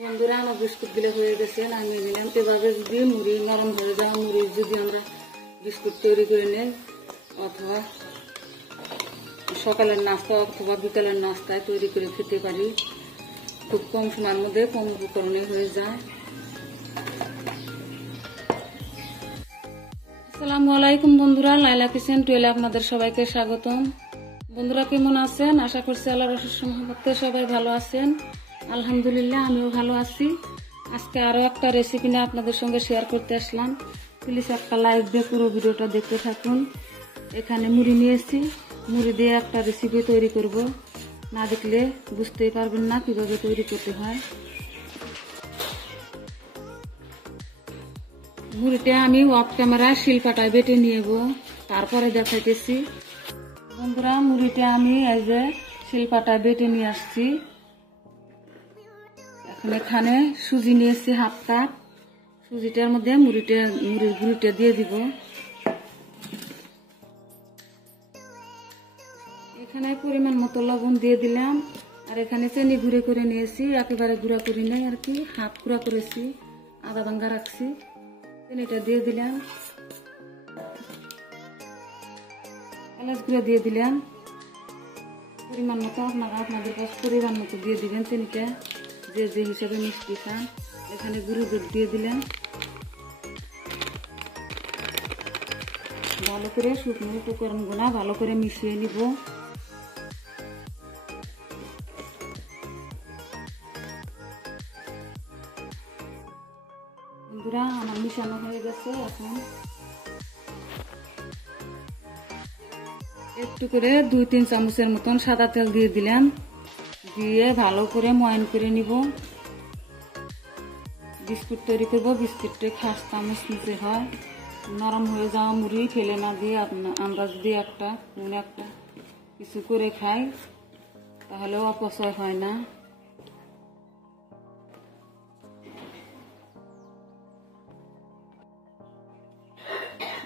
বন্ধুরা আমার বিস্কুট গুলো হয়ে গেছে, নামিয়ে নিলাম। এভাবে যদি মুড়ি নরম হয়ে যায়, মুড়ি যদি আমরা বিস্কুট তৈরি করে নেই অথবা সকালের নাস্তা অথবা বিকালের নাস্তায় তৈরি করে খেতে পারি, খুব কম সময়ের মধ্যে কম উপকরণে হয়ে যায়। আসসালামু আলাইকুম বন্ধুরা, লাইলা কিচেন টুয়েলে আপনাদের সবাইকে স্বাগতম। বন্ধুরা কেমন আছেন? আশা করছি আল্লাহর অশেষ রহমতে সবাই ভালো আছেন। আলহামদুলিল্লাহ আমিও ভালো আছি। আজকে আরো একটা রেসিপি নিয়ে আপনাদের সঙ্গে শেয়ার করতে আসলাম। প্লিজ একটা লাইক দিয়ে পুরো ভিডিওটা দেখতে থাকুন। এখানে মুড়ি নিয়েছি, মুড়ি দিয়ে একটা রেসিপি তৈরি করব। না দেখলে বুঝতেই পারবেন না কিভাবে তৈরি করতে হয়। মুড়িটা আমি অফ ক্যামেরা শিলপাটায় বেটে নিয়েব, তারপরে দেখাইতেছি। বন্ধুরা মুড়িটা আমি এই যে শিলপাটায় বেটে নিয়ে আসছি। এখন এখানে সুজি নিয়েছি হাফ কাপ। সুজিটার মধ্যে মুড়ির গুঁড়িটা দিয়ে দিব। এখানে পরিমাণ মতো লবণ দিয়ে দিলাম। আর এখানে চিনি গুঁড়ো করে নিয়েছি, একেবারে গুঁড়া করি নাই আর কি, হাফ গুঁড়া করেছি, আধা ভাঙ্গা রাখছি। চিনিটা দিয়ে দিলাম, এলাচ গুঁড়ো দিয়ে দিলাম পরিমাণ মতো। আপনাদের কাছে পরিমাণ মতো দিয়ে দিবেন চিনিটা, যে যে হিসাবে মিষ্টি খান। এখানে গুঁড়ো দুধ দিয়ে দিলাম। ভালো করে শুকনো উপকরণগুলো ভালো করে মিশিয়ে নিব। বন্ধুরা আমার মিশানো হয়ে গেছে। এখন একটু করে 2-3 চামচের মতন সাদা তেল দিয়ে দিলাম, দিয়ে ভালো করে ময়ান করে নিব। বিস্কুট তৈরি করবো, বিস্কুটটা খাস্তা মুচমুচে হয়, নরম হয়ে যাওয়া মুড়ি ফেলে না দিয়ে আমরা যদি একটা কিছু করে খাই তাহলেও অপচয় হয় না।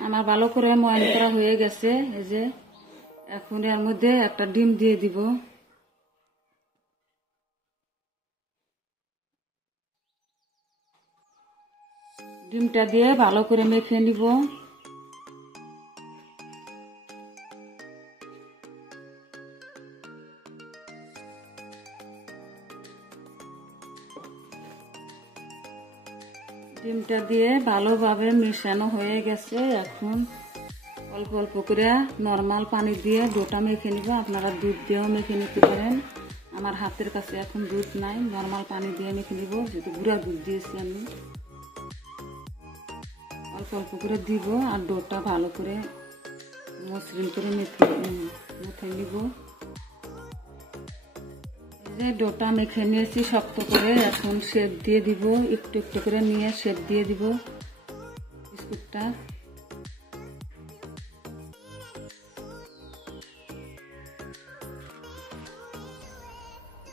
আমার ভালো করে ময়ান করা হয়ে গেছে। এই যে এখন এর মধ্যে একটা ডিম দিয়ে দিব। ডিমটা দিয়ে ভালো করে মেখে নিব। ডিমটা দিয়ে ভালোভাবে মেশানো হয়ে গেছে। এখন অল্প অল্প করে নর্মাল পানি দিয়ে ডোটা মেখে নিব। আপনারা দুধ দিয়েও মেখে নিতে পারেন। আমার হাতের কাছে এখন দুধ নাই, নর্মাল পানি দিয়ে মেখে নিব, যেহেতু গুঁড়া দুধ দিয়েছি আমি। অল্প অল্প করে দিব আর ডোটা ভালো করে মসৃণ করে মেখে নিব। এই যে ডোটা মেখে নিয়েছি শক্ত করে। এখন শেপ দিয়ে দিব, একটু একটু করে নিয়ে শেপ দিয়ে দিব বিস্কুটটা।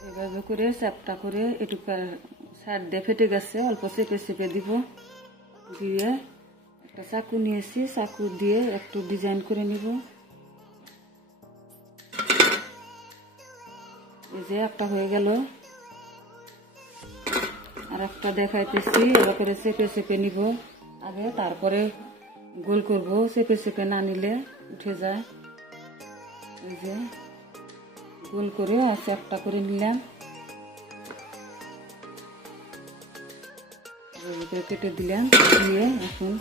এভাবে করে চ্যাপটা করে একটু সাইড দিয়ে ফেটে গেছে, অল্প চেপে চেপে দিব। দিয়ে একটা চাকু নিয়েছি, চাকু দিয়ে একটু ডিজাইন করে নিব। এই যে একটা হয়ে গেল, আর একটা দেখাইতেছি। এবার করে চেপে চেপে নিব আগে, তারপরে গোল করব। চেপে চেপে না নিলে উঠে যায়। এই যে গোল করে আছে একটা করে নিলাম, কেটে দিলাম। দিয়ে এখন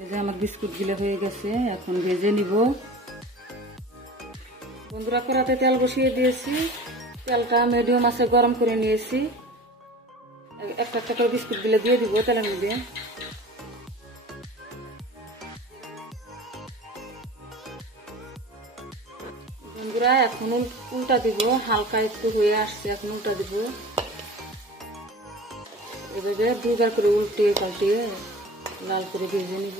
এই যে আমার বিস্কুট গুলো হয়ে গেছে। এখন ভেজে নিব। বন্ধুরা কড়াতে তেল বসিয়ে দিয়েছি, তেলটা মিডিয়াম আছে গরম করে নিয়েছি। একটা একটা করে বিস্কুট গুলো দিয়ে দিব তেলের মধ্যে। বন্ধুরা এখন উল্টা দিব, হালকা একটু হয়ে আসছে, এখন উল্টা দিব। এভাবে দুবার করে উল্টিয়ে পাল্টিয়ে লাল করে ভেজে নিব।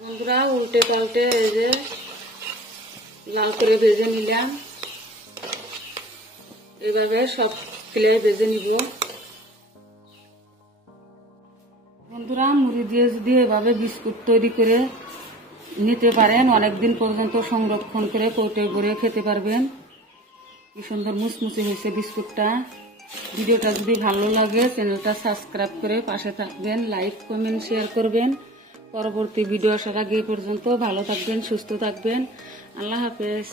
বন্ধুরা উল্টে পাল্টে এই যে লাল করে ভেজে নিলাম। এইভাবে সব ফিলে ভেজে নিব। বন্ধুরা মুড়ি দিয়ে যদি এভাবে বিস্কুট তৈরি করে নিতে পারেন, অনেকদিন পর্যন্ত সংরক্ষণ করে কৌটোয় ভরে খেতে পারবেন। কি সুন্দর মুচমুচে হয়েছে বিস্কুটটা। ভিডিওটা যদি ভালো লাগে চ্যানেলটা সাবস্ক্রাইব করে পাশে থাকবেন, লাইক কমেন্ট শেয়ার করবেন। পরবর্তী ভিডিও আসার আগে পর্যন্ত ভালো থাকবেন, সুস্থ থাকবেন। আল্লাহ হাফেজ।